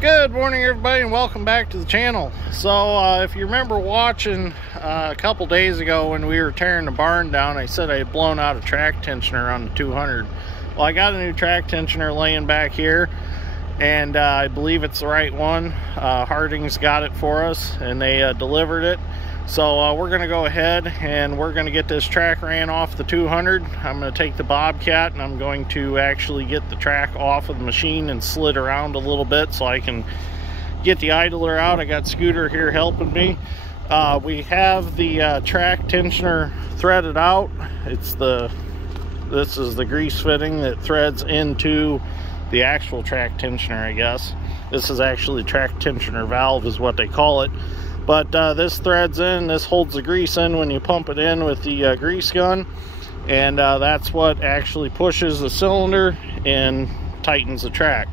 Good morning, everybody, and welcome back to the channel. So if you remember watching a couple days ago when we were tearing the barn down, I said I had blown out a track tensioner on the 200. Well, I got a new track tensioner laying back here, and I believe it's the right one. Harding's got it for us, and they delivered it. So we're going to go ahead and we're going to get this track ran off the 200. I'm going to take the Bobcat and I'm going to actually get the track off of the machine and slid around a little bit so I can get the idler out. I got Scooter here helping me. We have the track tensioner threaded out. This is the grease fitting that threads into the actual track tensioner, I guess. This is actually track tensioner valve is what they call it. But this threads in, this holds the grease in when you pump it in with the grease gun. And that's what actually pushes the cylinder and tightens the track.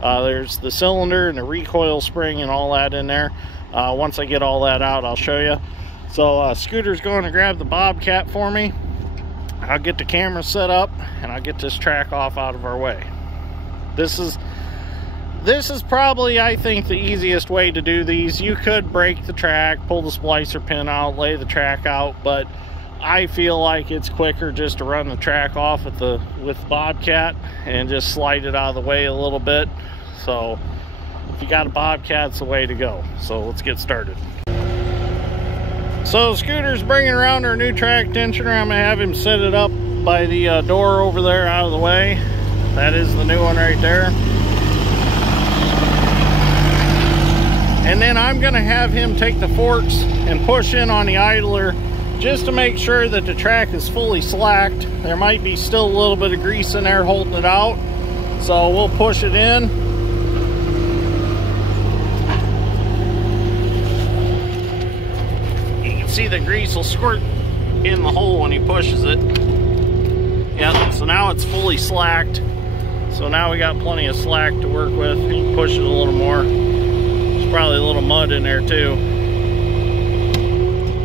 There's the cylinder and the recoil spring and all that in there. Once I get all that out, I'll show you. So Scooter's going to grab the Bobcat for me. I'll get the camera set up and I'll get this track off out of our way. This is probably, I think, the easiest way to do these. You could break the track, pull the splicer pin out, lay the track out, but I feel like it's quicker just to run the track off with Bobcat and just slide it out of the way a little bit. So if you got a Bobcat, it's the way to go. So let's get started. So Scooter's bringing around our new track tensioner. I'm gonna have him set it up by the door over there out of the way. That is the new one right there. And then I'm going to have him take the forks and push in on the idler just to make sure that the track is fully slacked. There might be still a little bit of grease in there holding it out. So we'll push it in. You can see the grease will squirt in the hole when he pushes it. Yep, so now it's fully slacked. So now we got plenty of slack to work with. You can push it a little more. Probably a little mud in there too.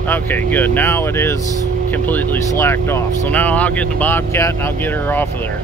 Okay, good. Now it is completely slacked off. So now I'll get the Bobcat and I'll get her off of there.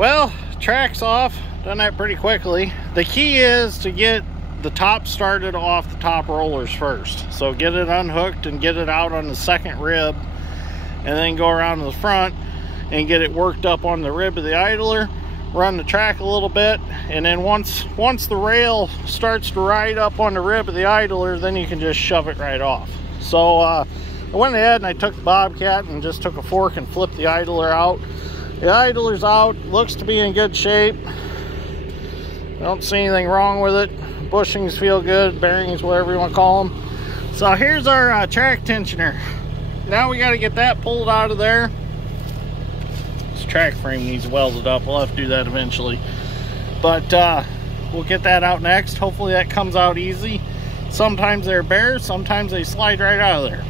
Well, track's off. Done that pretty quickly. The key is to get the top started off the top rollers first. So get it unhooked and get it out on the second rib, and then go around to the front and get it worked up on the rib of the idler. Run the track a little bit, and then once the rail starts to ride up on the rib of the idler, then you can just shove it right off. So I went ahead and I took the Bobcat and just took a fork and flipped the idler out. The idler's out, looks to be in good shape. I don't see anything wrong with it. Bushings feel good, bearings, whatever you want to call them. So here's our track tensioner. Now we got to get that pulled out of there. This track frame needs welded up. We'll have to do that eventually. But we'll get that out next. Hopefully that comes out easy. Sometimes they're bare, sometimes they slide right out of there.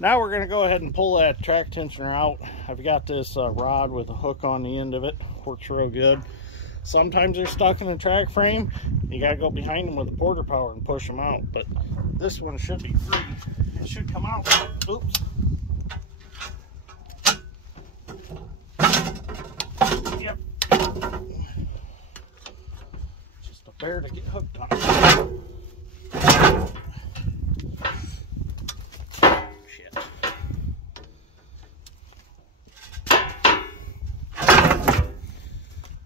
Now we're going to go ahead and pull that track tensioner out. I've got this rod with a hook on the end of it. Works real good. Sometimes they're stuck in the track frame. You got to go behind them with a porter power and push them out. But this one should be free. It should come out. Oops. Yep. Just a bear to get hooked on.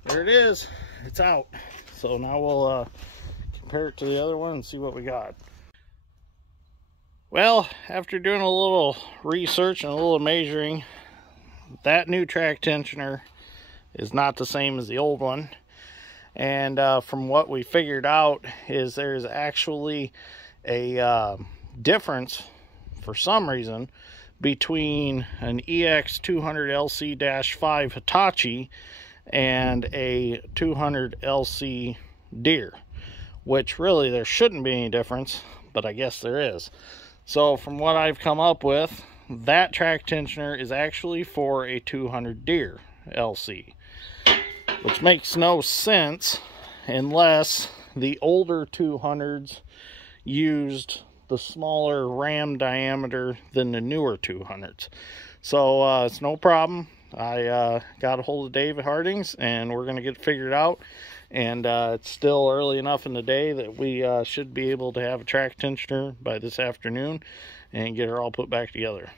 There it is. It's out. So now we'll compare it to the other one and see what we got. Well, after doing a little research and a little measuring, that new track tensioner is not the same as the old one. And from what we figured out is there's actually a difference for some reason between an EX200LC-5 Hitachi and a 200 LC Deere, which really there shouldn't be any difference, but I guess there is. So from what I've come up with, that track tensioner is actually for a 200 Deere LC, which makes no sense unless the older 200s used the smaller ram diameter than the newer 200s. So it's no problem. I got a hold of David Harding's and we're going to get it figured out. And it's still early enough in the day that we should be able to have a track tensioner by this afternoon and get her all put back together.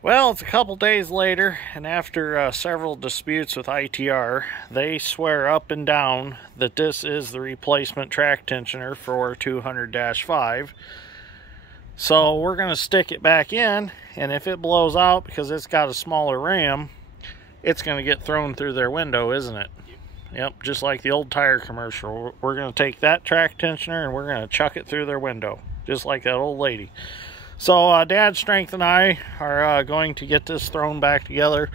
Well, it's a couple days later, and after several disputes with ITR, they swear up and down that this is the replacement track tensioner for 200-5. So we're going to stick it back in, and if it blows out because it's got a smaller ram, it's going to get thrown through their window, isn't it? Yep, just like the old tire commercial. We're going to take that track tensioner and we're going to chuck it through their window, just like that old lady. So Dad Strength and I are going to get this thrown back together.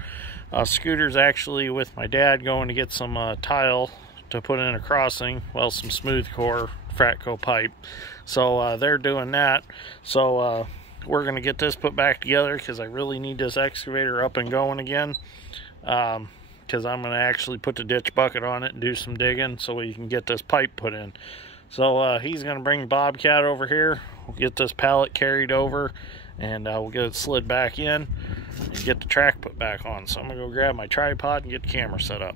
Scooter's actually with my dad going to get some tile to put in a crossing, well, some smooth core Fratco pipe. So they're doing that. So we're going to get this put back together because I really need this excavator up and going again. Because I'm going to actually put the ditch bucket on it and do some digging so we can get this pipe put in. So he's going to bring Bobcat over here. We'll get this pallet carried over and we'll get it slid back in and get the track put back on. So I'm going to go grab my tripod and get the camera set up.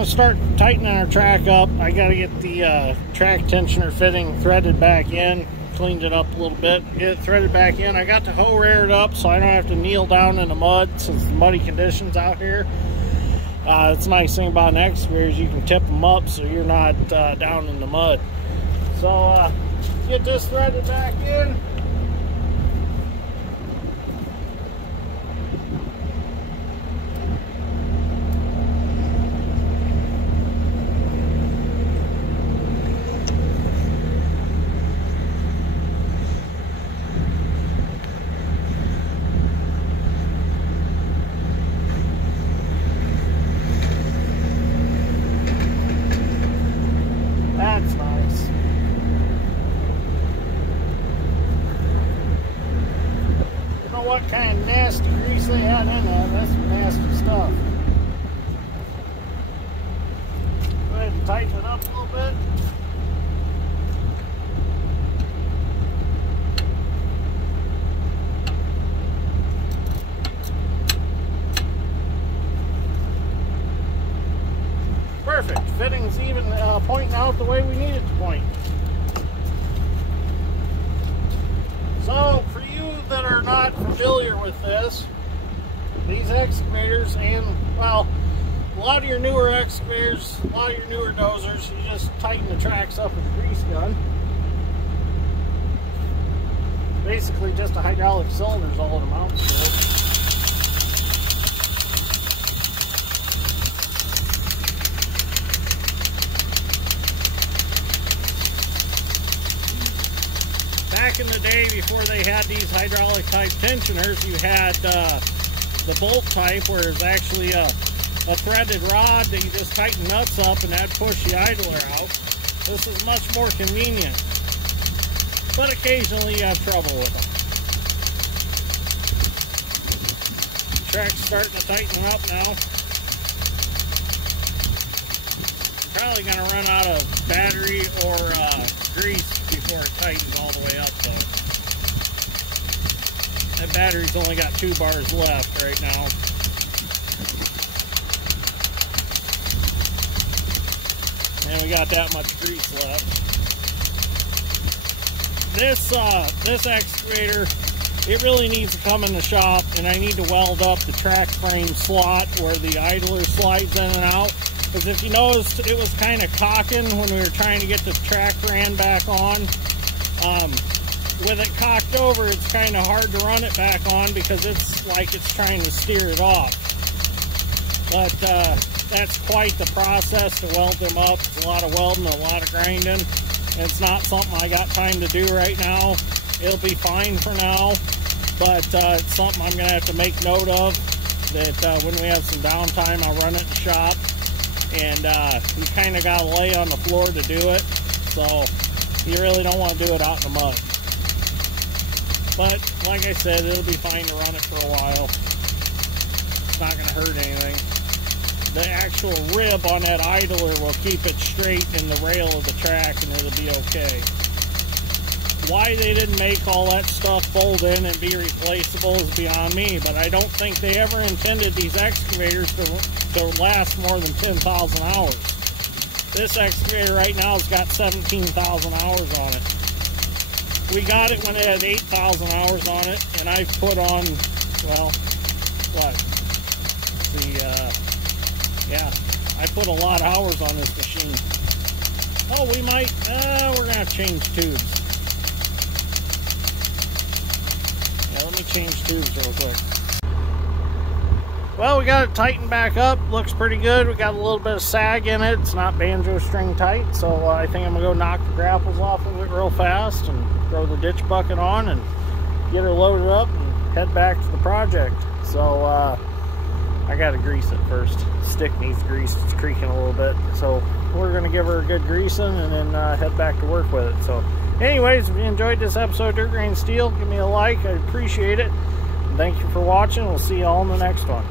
going to start tightening our track up. I got to get the track tensioner fitting threaded back in. Cleaned it up a little bit, get it threaded back in. I got the hoe reared up so I don't have to kneel down in the mud since the muddy conditions out here. It's a nice thing about an excavator is you can tip them up so you're not down in the mud. So get this threaded back in. That's nice. You know what kind of nasty grease they had in there? That's some nasty stuff. Go ahead and tighten it up a little bit. Perfect. Fitting's even pointing out the way we need it to point. So, for you that are not familiar with this, these excavators and, well, a lot of your newer excavators, a lot of your newer dozers, you just tighten the tracks up with a grease gun. Basically just a hydraulic cylinder is all it amounts to. Back in the day, before they had these hydraulic type tensioners, you had the bolt type where it's actually a threaded rod that you just tighten nuts up and that'd push the idler out. This is much more convenient, but occasionally you have trouble with them. The track's starting to tighten up now. Probably going to run out of battery or grease before it tightens all the way up, though. That battery's only got 2 bars left right now. And we got that much grease left. This excavator, it really needs to come in the shop, and I need to weld up the track frame slot where the idler slides in and out. Because if you noticed, it was kind of cocking when we were trying to get the track ran back on. With it cocked over, it's kind of hard to run it back on because it's like it's trying to steer it off. But that's quite the process to weld them up. It's a lot of welding, a lot of grinding. And it's not something I got time to do right now. It'll be fine for now, but it's something I'm going to have to make note of, that when we have some downtime, I'll run it in the shop. And you kind of got to lay on the floor to do it, so you really don't want to do it out in the mud. But like I said, it'll be fine to run it for a while. It's not going to hurt anything. The actual rib on that idler will keep it straight in the rail of the track, and it'll be okay. Why they didn't make all that stuff fold in and be replaceable is beyond me, but I don't think they ever intended these excavators to last more than 10,000 hours. This excavator right now has got 17,000 hours on it. We got it when it had 8,000 hours on it, and I've put on, well, what? Yeah, I put a lot of hours on this machine. Oh, we're going to have to change tubes. Yeah, let me change tubes real quick. Well, we got it tightened back up. Looks pretty good. We got a little bit of sag in it. It's not banjo string tight, so I think I'm going to go knock the grapples off of it real fast and throw the ditch bucket on and get her loaded up and head back to the project. So, I got to grease it first. Stick needs grease. It's creaking a little bit. So, we're going to give her a good greasing and then head back to work with it. So, anyways, if you enjoyed this episode of Dirt Grain Steel, give me a like. I appreciate it. And thank you for watching. We'll see you all in the next one.